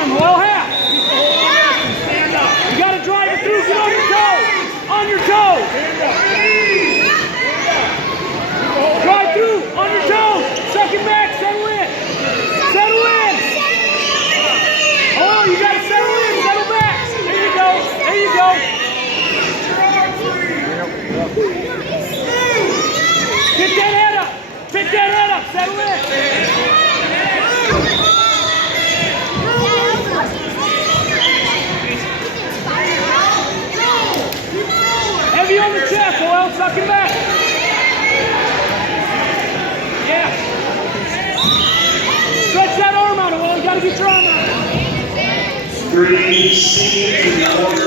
arm, well half. You got to drive it through, get on your toes. On your toes. Drive through, on your toes. Suck it back, settle in. Settle in. Oh, you got to settle in, settle back. There you go, there you go. Pick that head up, pick that head up, settle in. Heavy on the chest, Oil, suck him back. Yeah. Stretch that arm out, Oil, you gotta get your arm out. 3 seconds.